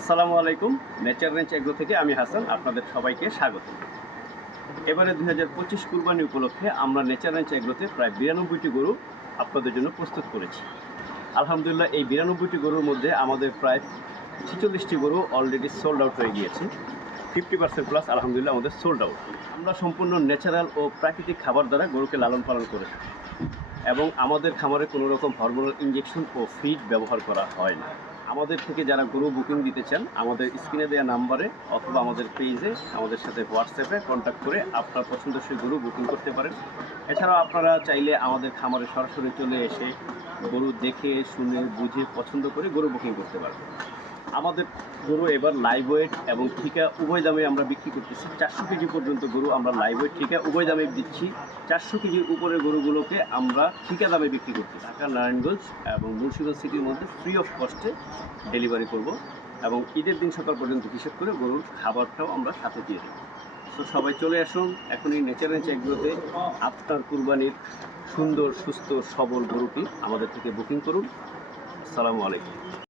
আসসালামু আলাইকুম। Nature range agro থেকে আমি হাসান, আপনাদের সবাইকে স্বাগত। এবারে ২০২৫ কুরবানি উপলক্ষে আমরা নেচার রেঞ্জ এগ্রোতে প্রায় ৯২টি গরু আপনাদের জন্য প্রস্তুত করেছি। আলহামদুলিল্লাহ, এই ৯২টি গরুর মধ্যে আমাদের প্রায় ৪৬টি গরু অলরেডি সোল্ড আউট হয়ে গিয়েছে। 50% প্লাস আলহামদুলিল্লাহ আমাদের সোল্ড আউট। আমরা সম্পূর্ণ ন্যাচারাল ও প্রাকৃতিক খাবার দ্বারা গরুকে লালন পালন করে থাকি এবং আমাদের খামারে কোনো রকম হরমোনাল ইনজেকশন ও ফিড ব্যবহার করা হয় না। আমাদের থেকে যারা গরু বুকিং দিতে চান, আমাদের স্ক্রিনে দেওয়া নাম্বারে অথবা আমাদের পেজে আমাদের সাথে হোয়াটসঅ্যাপে কন্ট্যাক্ট করে আপনার পছন্দসই গরু বুকিং করতে পারেন। এছাড়াও আপনারা চাইলে আমাদের খামারে সরাসরি চলে এসে গরু দেখে শুনে বুঝে পছন্দ করে গরু বুকিং করতে পারবেন। আমাদের গরু এবার লাইভ ওয়েট এবং ঠিকা উভয় দামে আমরা বিক্রি করতেছি। 400 কেজি পর্যন্ত গরু আমরা লাইভ ওয়েট ঠিকা উভয় দামে দিচ্ছি। 400 কেজির উপরের গরুগুলোকে আমরা ঠিকা দামে বিক্রি করতেছি। ঢাকা, নারায়ণগঞ্জ এবং মুন্সিগঞ্জ সিটির মধ্যে ফ্রি অফ কস্টে ডেলিভারি করব এবং ঈদের দিন সকাল পর্যন্ত হিসেব করে গরুর খাবারটাও আমরা সাথে দিয়ে দেবো। তো সবাই চলে আসুন এখনই নেচার রেঞ্জ এগ্রোতে আপনার কুরবানির সুন্দর সুস্থ সবল গরুটি আমাদের থেকে বুকিং করুন। আসসালামু আলাইকুম।